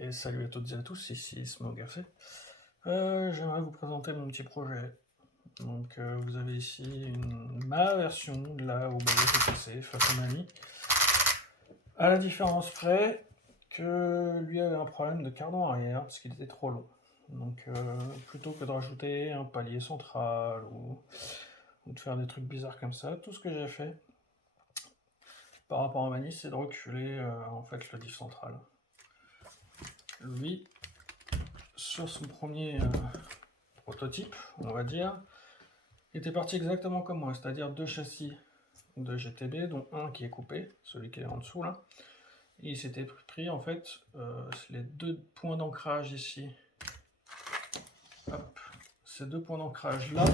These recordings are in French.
Et salut à toutes et à tous, ici Smogafé. J'aimerais vous présenter mon petit projet. Donc vous avez ici ma version de la OBS Fatomani. À la différence près que lui avait un problème de cardan arrière parce qu'il était trop long. Donc plutôt que de rajouter un palier central ou de faire des trucs bizarres comme ça, tout ce que j'ai fait par rapport à Mani, c'est de reculer en fait le diff central. Lui, sur son premier prototype, on va dire, était parti exactement comme moi, c'est-à-dire deux châssis de GTB, dont un qui est coupé, celui qui est en dessous là. Et il s'était pris en fait les deux points d'ancrage ici. Hop, ces deux points d'ancrage là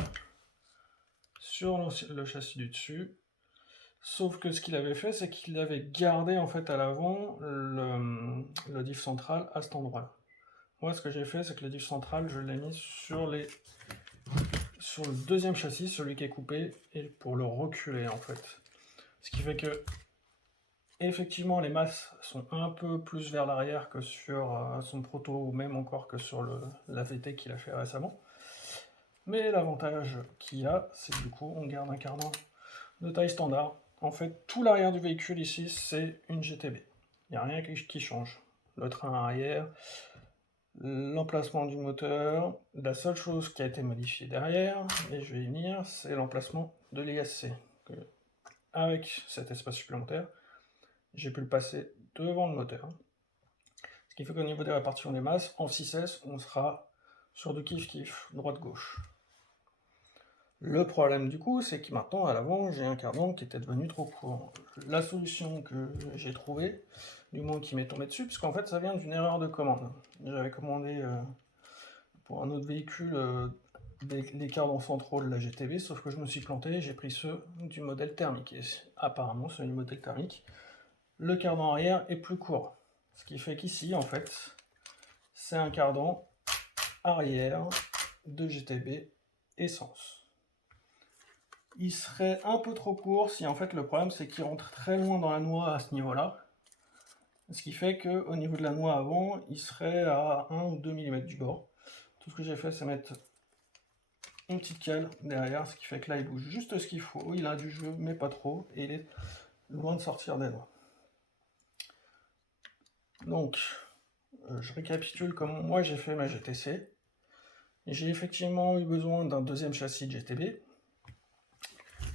sur le châssis du dessus. Sauf que ce qu'il avait fait, c'est qu'il avait gardé en fait à l'avant le diff central à cet endroit-là. Moi, ce que j'ai fait, c'est que le diff central, je l'ai mis sur le deuxième châssis, celui qui est coupé, et pour le reculer en fait. Ce qui fait que, effectivement, les masses sont un peu plus vers l'arrière que sur son proto, ou même encore que sur la VT qu'il a fait récemment. Mais l'avantage qu'il y a, c'est que du coup, on garde un cardan de taille standard. En fait, tout l'arrière du véhicule ici, c'est une GTB. Il n'y a rien qui change. Le train arrière, l'emplacement du moteur, la seule chose qui a été modifiée derrière, et je vais y venir, c'est l'emplacement de l'ISC. Avec cet espace supplémentaire, j'ai pu le passer devant le moteur. Ce qui fait qu'au niveau des répartitions des masses, en 6S, on sera sur du kiff-kiff, droite-gauche. Le problème du coup, c'est que maintenant, à l'avant, j'ai un cardan qui était devenu trop court. La solution que j'ai trouvée, du moins qui m'est tombée dessus, puisqu'en fait, ça vient d'une erreur de commande. J'avais commandé pour un autre véhicule les cardans centraux de la GTB, sauf que je me suis planté, j'ai pris ceux du modèle thermique. Et apparemment, celui du modèle thermique, le cardan arrière est plus court. Ce qui fait qu'ici, en fait, c'est un cardan arrière de GTB essence. Il serait un peu trop court si en fait le problème c'est qu'il rentre très loin dans la noix à ce niveau-là. Ce qui fait qu'au niveau de la noix avant, il serait à 1 ou 2 mm du bord. Tout ce que j'ai fait, c'est mettre une petite cale derrière, ce qui fait que là il bouge juste ce qu'il faut. Il a du jeu, mais pas trop, et il est loin de sortir des noix. Donc, je récapitule comment moi j'ai fait ma GTC. J'ai effectivement eu besoin d'un deuxième châssis de GTB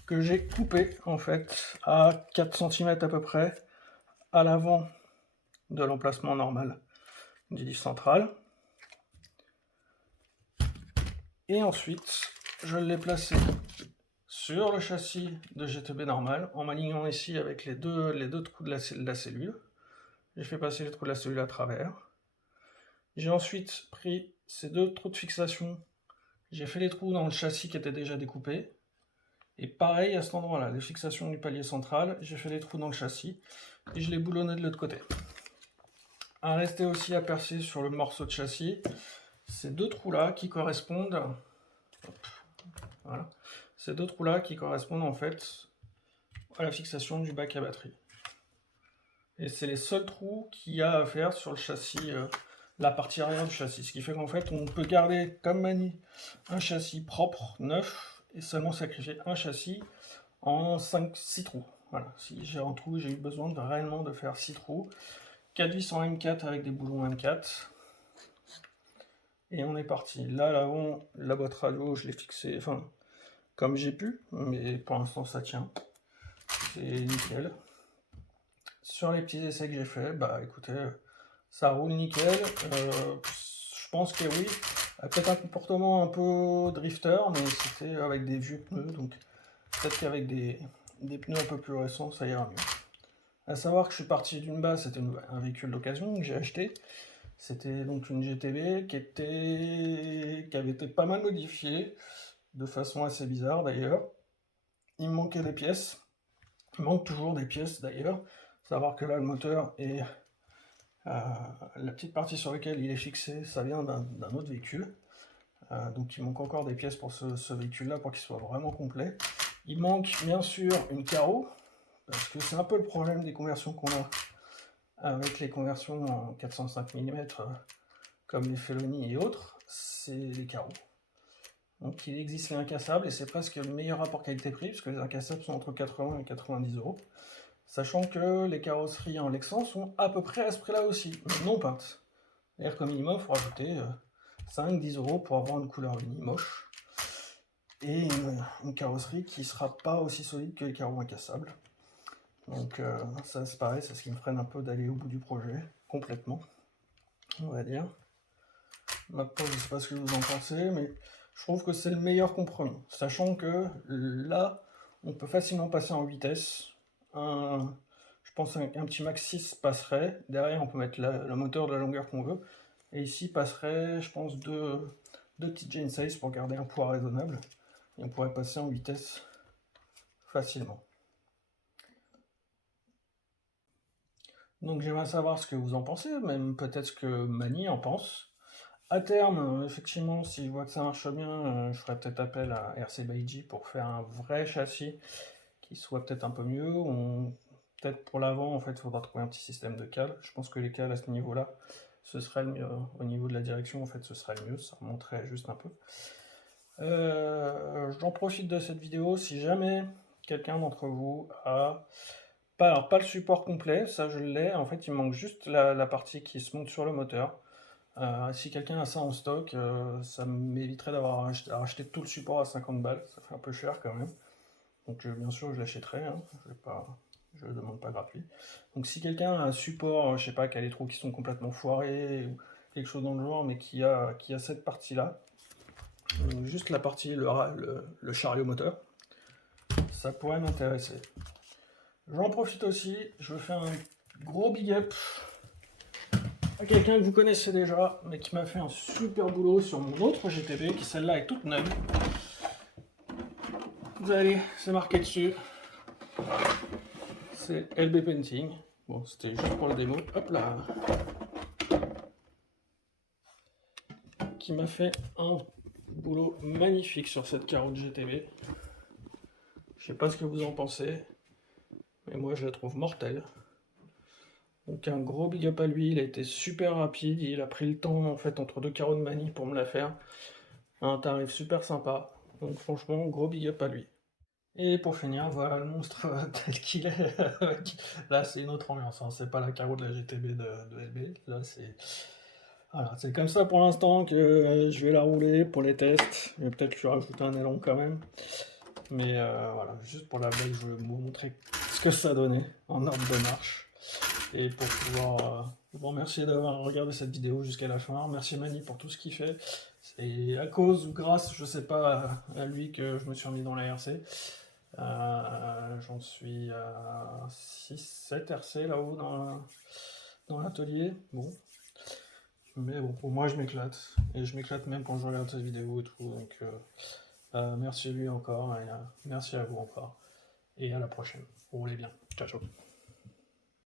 que j'ai coupé en fait à 4 cm à peu près à l'avant de l'emplacement normal du diff central. Et ensuite, je l'ai placé sur le châssis de GTB normal en m'alignant ici avec les deux trous de la cellule. J'ai fait passer les trous de la cellule à travers. J'ai ensuite pris ces deux trous de fixation, j'ai fait les trous dans le châssis qui était déjà découpé. Et pareil à cet endroit-là, les fixations du palier central, j'ai fait les trous dans le châssis et je l'ai boulonné de l'autre côté. À rester aussi à percer sur le morceau de châssis, ces deux trous-là qui correspondent, hop, voilà, ces deux trous-là qui correspondent en fait à la fixation du bac à batterie. Et c'est les seuls trous qu'il y a à faire sur le châssis, la partie arrière du châssis. Ce qui fait qu'en fait, on peut garder comme Mani un châssis propre, neuf, et seulement sacrifier un châssis en 6 trous. Voilà, si j'ai un trou, j'ai eu besoin réellement de faire 6 trous. 4 vis en M4 avec des boulons M4. Et on est parti. Là, l'avant, la boîte radio, je l'ai fixée, enfin, comme j'ai pu, mais pour l'instant, ça tient. C'est nickel. Sur les petits essais que j'ai fait, bah écoutez, ça roule nickel. Je pense que oui, peut-être un comportement un peu drifter, mais c'était avec des vieux pneus, donc peut-être qu'avec des pneus un peu plus récents, ça ira mieux. A savoir que je suis parti d'une base, c'était un véhicule d'occasion que j'ai acheté. C'était donc une GTB qui avait été pas mal modifiée, de façon assez bizarre d'ailleurs. Il me manquait des pièces. Il manque toujours des pièces d'ailleurs. Savoir que là, le moteur et la petite partie sur laquelle il est fixé, ça vient d'un autre véhicule. Donc il manque encore des pièces pour ce véhicule-là pour qu'il soit vraiment complet. Il manque bien sûr une carreau, parce que c'est un peu le problème des conversions qu'on a. avec les conversions en 405 mm, comme les Felony et autres, c'est les carreaux. Donc il existe les incassables, et c'est presque le meilleur rapport qualité-prix, puisque les incassables sont entre 80 et 90 €. Sachant que les carrosseries en Lexan sont à peu près à ce prix-là aussi, non peintes. C'est-à-dire qu'au minimum, il faut rajouter 5-10 € pour avoir une couleur unie moche. Et une carrosserie qui ne sera pas aussi solide que les carreaux incassables. Donc ça c'est pareil, c'est ce qui me freine un peu d'aller au bout du projet, complètement, on va dire. Maintenant, je ne sais pas ce que vous en pensez, mais je trouve que c'est le meilleur compromis. Sachant que là, on peut facilement passer en vitesse. Je pense qu'un petit Max 6 passerait. Derrière, on peut mettre le moteur de la longueur qu'on veut. Et ici passerait, je pense, deux petites Gen 16 pour garder un poids raisonnable. Et on pourrait passer en vitesse facilement. Donc j'aimerais savoir ce que vous en pensez, même peut-être ce que Mani en pense. À terme, effectivement, si je vois que ça marche bien, je ferai peut-être appel à RC Baiji pour faire un vrai châssis qui soit peut-être un peu mieux. Peut-être pour l'avant, en fait, il faudra trouver un petit système de cales. Je pense que les cales à ce niveau-là, ce serait le mieux. Au niveau de la direction, en fait, ce serait le mieux. Ça remonterait juste un peu. J'en profite de cette vidéo. Si jamais quelqu'un d'entre vous a... pas le support complet, ça je l'ai. En fait, il manque juste la partie qui se monte sur le moteur. Si quelqu'un a ça en stock, ça m'éviterait d'avoir à acheter tout le support à 50 balles, ça fait un peu cher quand même. Donc bien sûr je l'achèterai, hein. Je ne le demande pas gratuit. Donc si quelqu'un a un support, je sais pas, qui a les trous qui sont complètement foirés, ou quelque chose dans le genre, mais qui a cette partie-là, juste la partie, le chariot moteur, ça pourrait m'intéresser. J'en profite aussi, je veux faire un gros big up à quelqu'un que vous connaissez déjà, mais qui m'a fait un super boulot sur mon autre GTB, qui celle-là est toute neuve. Vous allez, c'est marqué dessus. C'est LB Painting. Bon, c'était juste pour le démo. Hop là. Qui m'a fait un boulot magnifique sur cette carotte GTB. Je sais pas ce que vous en pensez, mais moi je la trouve mortelle. Donc un gros big up à lui, il a été super rapide, il a pris le temps en fait entre deux carreaux de manie pour me la faire. Un tarif super sympa, donc franchement gros big up à lui. Et pour finir, voilà le monstre tel qu'il est. Là c'est une autre ambiance, hein. C'est pas la carreau de la GTB de LB, là c'est... Voilà, c'est comme ça pour l'instant que je vais la rouler pour les tests. Je vais peut-être lui rajouter un aileron quand même. Mais voilà, juste pour la blague, je vais vous montrer ce que ça donnait en ordre de marche. Et pour pouvoir vous remercier d'avoir regardé cette vidéo jusqu'à la fin. Merci Mani pour tout ce qu'il fait. C'est à cause ou grâce, je sais pas, à lui que je me suis remis dans la RC. J'en suis à 6-7 RC là-haut dans l'atelier. Bon. Mais bon, pour moi je m'éclate. Et je m'éclate même quand je regarde cette vidéo et tout. Donc merci à lui encore. Et merci à vous encore. Et à la prochaine. Roulez bien. Ciao ciao.